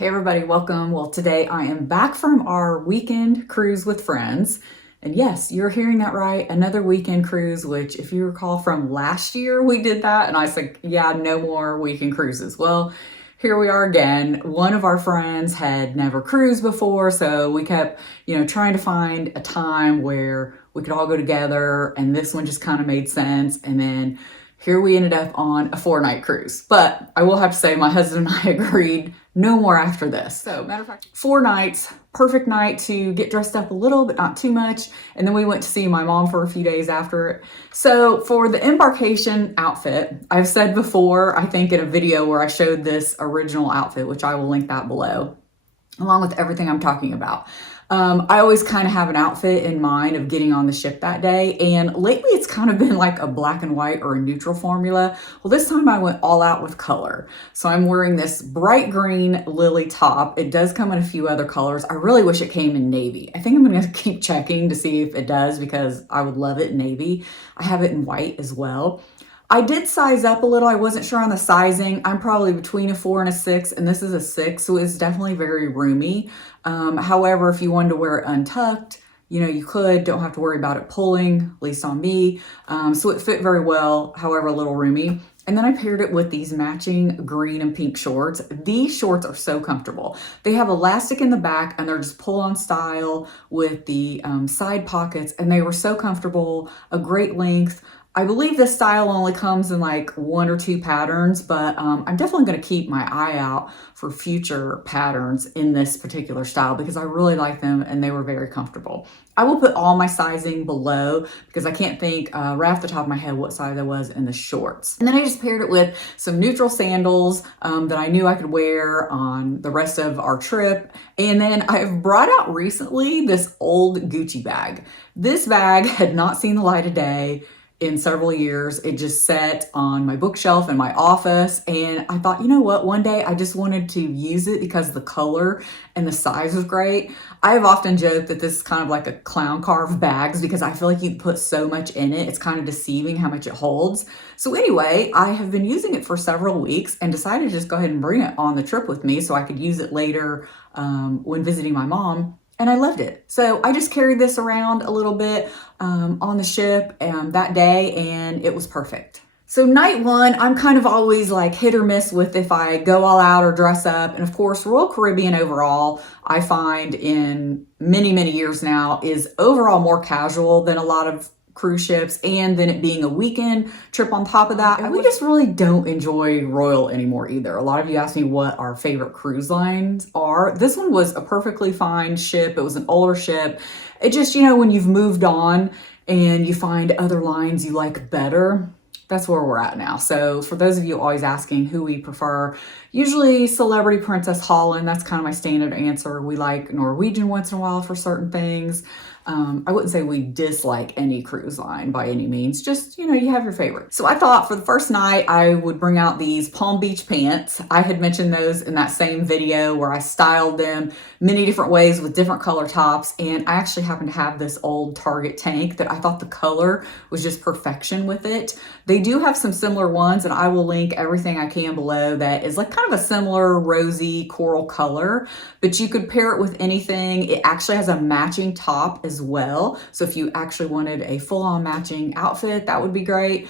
Hey everybody, welcome. Well, today I am back from our weekend cruise with friends. And yes, you're hearing that right. Another weekend cruise, which if you recall from last year, we did that. And I said, yeah, no more weekend cruises. Well, here we are again. One of our friends had never cruised before. So we kept, trying to find a time where we could all go together. And this one just kind of made sense. And then here we ended up on a 4-night cruise. But I will have to say my husband and I agreed no more after this. So matter of fact, 4 nights, perfect night to get dressed up a little, but not too much. And then we went to see my mom for a few days after it. So for the embarkation outfit, I've said before, I think in a video where I showed this original outfit, which I will link that below, along with everything I'm talking about. I always kind of have an outfit in mind of getting on the ship that day. And lately it's kind of been like a black and white or a neutral formula. Well, this time I went all out with color. So I'm wearing this bright green lily top. It does come in a few other colors. I really wish it came in navy. I think I'm going to keep checking to see if it does because I would love it in navy. I have it in white as well. I did size up a little. I wasn't sure on the sizing. I'm probably between a 4 and a 6, and this is a 6, so it's definitely very roomy. However, if you wanted to wear it untucked, you could, don't have to worry about it pulling, at least on me. So it fit very well, however, a little roomy. And then I paired it with these matching green and pink shorts. These shorts are so comfortable. They have elastic in the back and they're just pull-on style with the side pockets, and they were so comfortable, a great length. I believe this style only comes in like 1 or 2 patterns, but I'm definitely going to keep my eye out for future patterns in this particular style because I really like them and they were very comfortable. I will put all my sizing below because I can't think right off the top of my head what size I was in the shorts. And then I just paired it with some neutral sandals that I knew I could wear on the rest of our trip. And then I've brought out recently this old Gucci bag. This bag had not seen the light of day in several years. It just sat on my bookshelf in my office, and I thought, you know what, one day I just wanted to use it because the color and the size was great. I have often joked that this is kind of like a clown car of bags because I feel like you put so much in it, it's kind of deceiving how much it holds. So anyway, I have been using it for several weeks and decided to just go ahead and bring it on the trip with me so I could use it later when visiting my mom. And I loved it. So I just carried this around a little bit on the ship that day, and it was perfect. So night 1, I'm kind of always like hit or miss with if I go all out or dress up. And of course, Royal Caribbean overall, I find in many, many years now is overall more casual than a lot of cruise ships, and then it being a weekend trip on top of that. And we just really don't enjoy Royal anymore either. A lot of you asked me what our favorite cruise lines are. This one was a perfectly fine ship. It was an older ship. It just, when you've moved on and you find other lines you like better, that's where we're at now. So for those of you always asking who we prefer, usually Celebrity Princess Holland, that's kind of my standard answer. We like Norwegian once in a while for certain things. I wouldn't say we dislike any cruise line by any means, just, you have your favorite. So I thought for the first night, I would bring out these Palm Beach pants. I had mentioned those in that same video where I styled them many different ways with different color tops. And I actually happen to have this old Target tank that I thought the color was just perfection with it. They do have some similar ones, and I will link everything I can below that is like kind of a similar rosy coral color, but you could pair it with anything. It actually has a matching top as well. So if you actually wanted a full-on matching outfit, that would be great.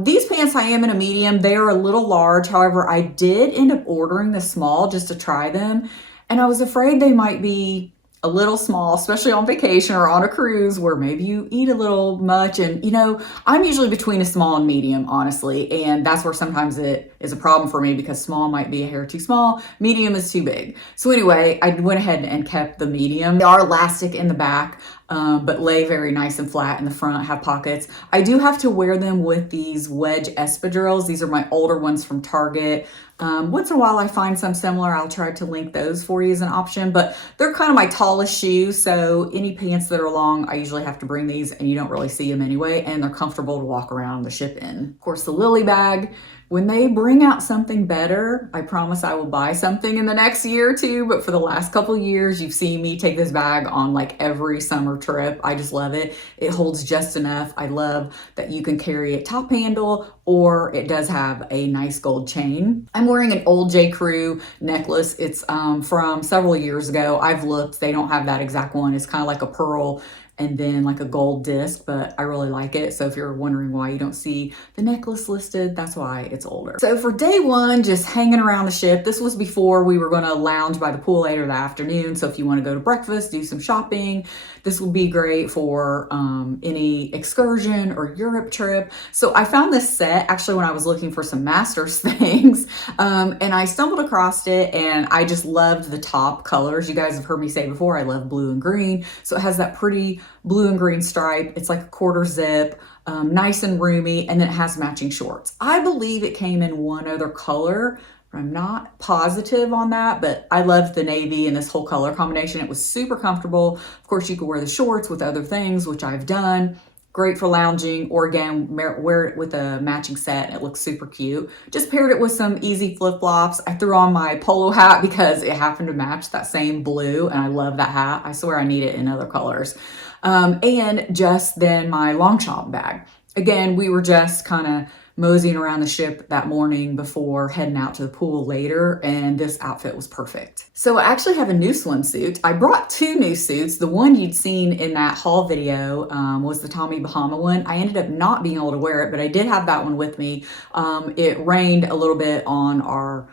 These pants I am in a medium. They are a little large. However, I did end up ordering the small just to try them. And I was afraid they might be a little small, especially on vacation or on a cruise where maybe you eat a little much. And, I'm usually between a small and medium, honestly. And that's where sometimes it is a problem for me because small might be a hair too small, medium is too big. So anyway, I went ahead and kept the medium. They are elastic in the back, but lay very nice and flat in the front, have pockets. I do have to wear them with these wedge espadrilles. These are my older ones from Target. Once in a while I find some similar. I'll try to link those for you as an option, but they're kind of my tallest shoes. So any pants that are long, I usually have to bring these, and you don't really see them anyway. And they're comfortable to walk around the ship in. Of course, the Lily bag, when they bring out something better, I promise I will buy something in the next year or two. But for the last couple of years, you've seen me take this bag on like every summer trip. I just love it. It holds just enough. I love that you can carry it top handle, or it does have a nice gold chain. I'm wearing an old J.Crew necklace. It's from several years ago. I've looked, they don't have that exact one. It's kind of like a pearl and then like a gold disc, but I really like it. So if you're wondering why you don't see the necklace listed, that's why it's older. So for day one, just hanging around the ship. This was before we were gonna lounge by the pool later that afternoon. So if you wanna go to breakfast, do some shopping, this would be great for any excursion or Europe trip. So I found this set actually when I was looking for some Masters things, and I stumbled across it, and I just loved the top colors. You guys have heard me say before, I love blue and green. So it has that pretty blue and green stripe. It's like a quarter zip, nice and roomy, and then it has matching shorts. I believe it came in one other color. I'm not positive on that, but I loved the navy and this whole color combination. It was super comfortable. Of course, you could wear the shorts with other things, which I've done. Great for lounging, or again, wear it with a matching set and it looks super cute. Just paired it with some easy flip-flops. I threw on my polo hat because it happened to match that same blue, and I love that hat. I swear I need it in other colors. And just then my long shop bag. Again, we were just kind of moseying around the ship that morning before heading out to the pool later, and this outfit was perfect. So I actually have a new swimsuit. I brought two new suits. The one you'd seen in that haul video was the Tommy Bahama one. I ended up not being able to wear it, but I did have that one with me. It rained a little bit on our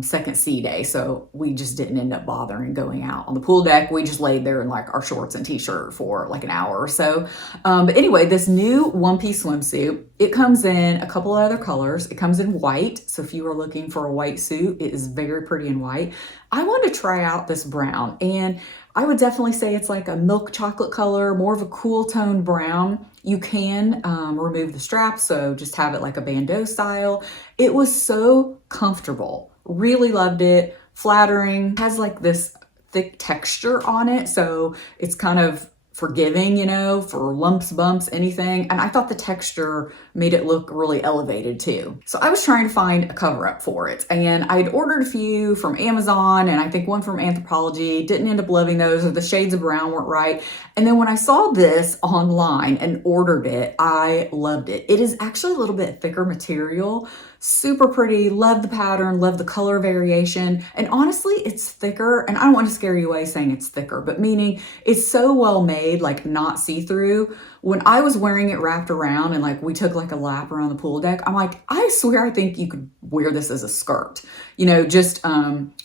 second sea day, so we just didn't end up bothering going out on the pool deck. We just laid there in like our shorts and t-shirt for like an hour or so. But anyway, this new one-piece swimsuit, it comes in a couple of other colors. It comes in white, so if you are looking for a white suit, it is very pretty in white. I wanted to try out this brown, and I would definitely say it's like a milk chocolate color, more of a cool tone brown. You can remove the straps, so just have it like a bandeau style. It was so comfortable. Really loved it. Flattering. It has like this thick texture on it, so it's kind of forgiving, you know, for lumps, bumps, anything. And I thought the texture made it look really elevated too. So I was trying to find a cover up for it, and I'd ordered a few from Amazon and I think one from Anthropologie. Didn't end up loving those, or the shades of brown weren't right. And then when I saw this online and ordered it, I loved it. It is actually a little bit thicker material. Super pretty, love the pattern, love the color variation, and honestly, it's thicker, and I don't want to scare you away saying it's thicker, but meaning it's so well made, like not see-through. When I was wearing it wrapped around and like we took like a lap around the pool deck, I'm like, I swear I think you could wear this as a skirt. You know, just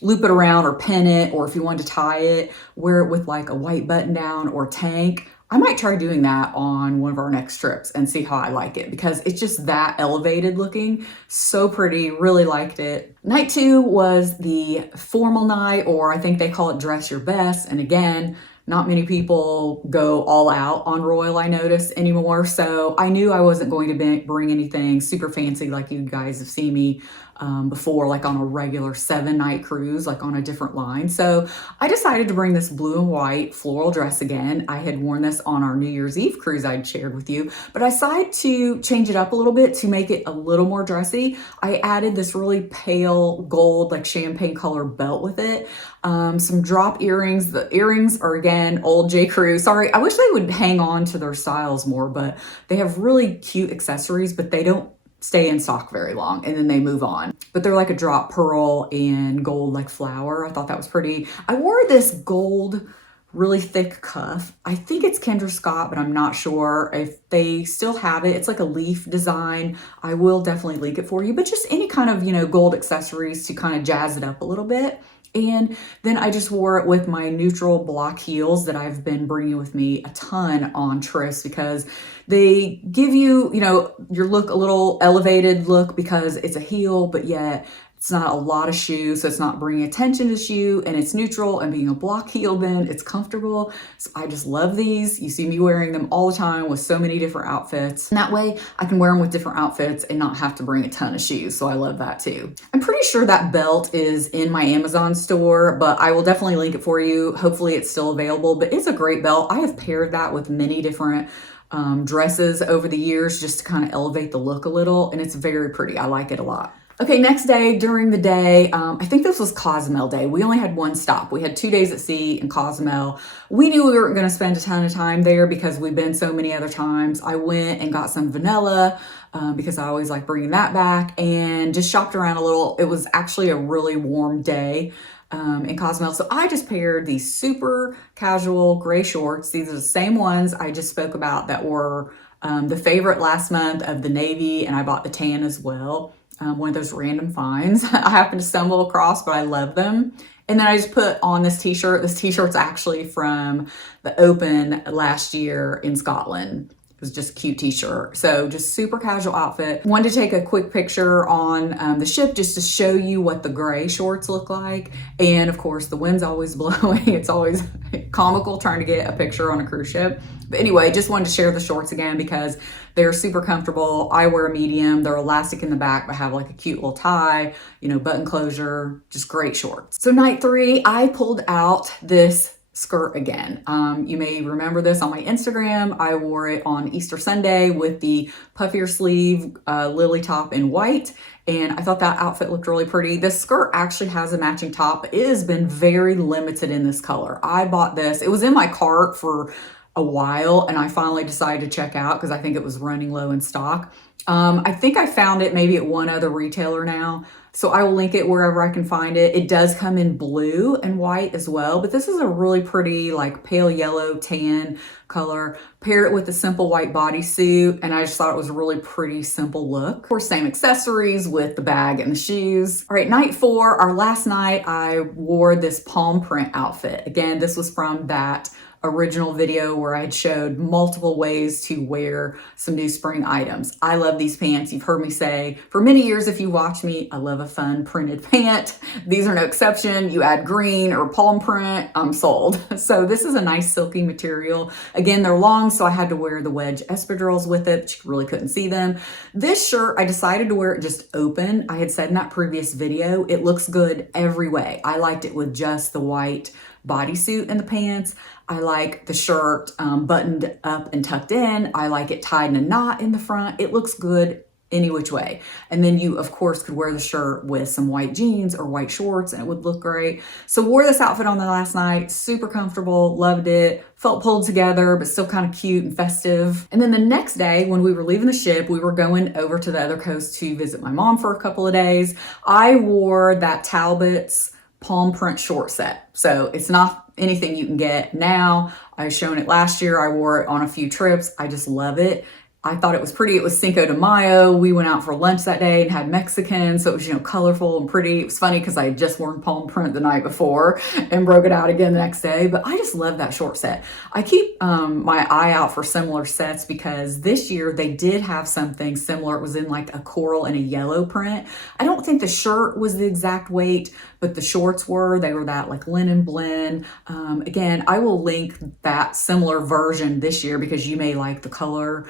loop it around or pin it, or if you wanted to tie it, wear it with like a white button down or tank. I might try doing that on one of our next trips and see how I like it, because it's just that elevated looking. So pretty, really liked it. Night two was the formal night, or I think they call it dress your best. And again, not many people go all out on Royal, I notice, anymore. So I knew I wasn't going to bring anything super fancy like you guys have seen me before, like on a regular 7-night cruise, like on a different line. So I decided to bring this blue and white floral dress again. I had worn this on our New Year's Eve cruise I'd shared with you, but I decided to change it up a little bit to make it a little more dressy. I added this really pale gold, like champagne color belt with it. Some drop earrings. The earrings are again old J.Crew. Sorry, I wish they would hang on to their styles more, but they have really cute accessories, but they don't stay in stock very long, and then they move on. But they're like a drop pearl and gold like flower. I thought that was pretty. I wore this gold really thick cuff. I think it's Kendra Scott, but I'm not sure if they still have it. It's like a leaf design. I will definitely link it for you, but just any kind of, you know, gold accessories to kind of jazz it up a little bit. And then I just wore it with my neutral block heels that I've been bringing with me a ton on trips, because they give you, you know, your look a little elevated look because it's a heel, but yet it's not a lot of shoe, so it's not bringing attention to shoe, and it's neutral, and being a block heel, then it's comfortable. So I just love these. You see me wearing them all the time with so many different outfits. And that way I can wear them with different outfits and not have to bring a ton of shoes. So I love that too. I'm pretty sure that belt is in my Amazon store, but I will definitely link it for you. Hopefully it's still available, but it's a great belt. I have paired that with many different dresses over the years just to kind of elevate the look a little, and it's very pretty. I like it a lot. Okay, next day, during the day, I think this was Cozumel day. We only had one stop. We had 2 days at sea in Cozumel. We knew we weren't going to spend a ton of time there because we've been so many other times. I went and got some vanilla because I always like bringing that back, and just shopped around a little. It was actually a really warm day in Cozumel. So I just paired these super casual gray shorts. These are the same ones I just spoke about that were the favorite last month of the navy, and I bought the tan as well. One of those random finds I happened to stumble across, but I love them. And then I just put on this t-shirt. This t-shirt's actually from the Open last year in Scotland. It was just a cute t-shirt. So just super casual outfit. Wanted to take a quick picture on the ship just to show you what the gray shorts look like. And of course the wind's always blowing. It's always comical trying to get a picture on a cruise ship. But anyway, just wanted to share the shorts again because they're super comfortable. I wear a medium. They're elastic in the back, but have like a cute little tie, you know, button closure, just great shorts. So night 3, I pulled out this skirt again. You may remember this on my Instagram. I wore it on Easter Sunday with the puffier sleeve lily top in white, and I thought that outfit looked really pretty. This skirt actually has a matching top. It has been very limited in this color. I bought this. It was in my cart for a while, and I finally decided to check out because I think it was running low in stock. I think I found it maybe at one other retailer now, so I will link it wherever I can find it. It does come in blue and white as well, but this is a really pretty like pale yellow tan color. Pair it with a simple white bodysuit, and I just thought it was a really pretty simple look. Of course, same accessories with the bag and the shoes. All right, night 4, our last night, I wore this palm print outfit. Again, this was from that original video where I had showed multiple ways to wear some new spring items. I love these pants. You've heard me say for many years, if you watch me, I love a fun printed pant. These are no exception. You add green or palm print, I'm sold. So this is a nice silky material. Again, they're long, so I had to wear the wedge espadrilles with it, but you really couldn't see them. This shirt, I decided to wear it just open. I had said in that previous video, it looks good every way. I liked it with just the white bodysuit and the pants. I like the shirt buttoned up and tucked in. I like it tied in a knot in the front. It looks good any which way. And then you, of course, could wear the shirt with some white jeans or white shorts and it would look great. So wore this outfit on the last night, super comfortable, loved it, felt pulled together, but still kind of cute and festive. And then the next day when we were leaving the ship, we were going over to the other coast to visit my mom for a couple of days. I wore that Talbot's palm print short set. So it's not anything you can get now. I've shown it last year. I wore it on a few trips. I just love it. I thought it was pretty. It was Cinco de Mayo. We went out for lunch that day and had Mexican. So it was, you know, colorful and pretty. It was funny because I had just worn palm print the night before and broke it out again the next day. But I just love that short set. I keep my eye out for similar sets because this year they did have something similar. It was in like a coral and a yellow print. I don't think the shirt was the exact weight, but the shorts were. They were that like linen blend. Again, I will link that similar version this year because you may like the color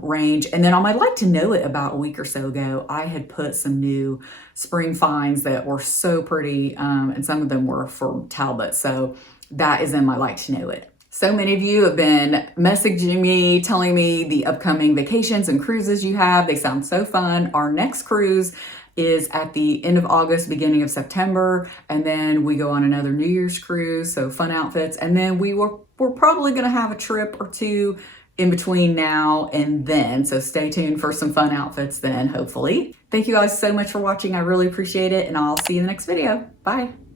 range. And then on my like to know it about a week or so ago, I had put some new spring finds that were so pretty, and some of them were from Talbot. So that is in my like to know it. So many of you have been messaging me, telling me the upcoming vacations and cruises you have. They sound so fun. Our next cruise is at the end of August, beginning of September, and then we go on another New Year's cruise, so fun outfits. And then we're probably gonna have a trip or two in between now and then. So stay tuned for some fun outfits then, hopefully. Thank you guys so much for watching. I really appreciate it, and I'll see you in the next video. Bye.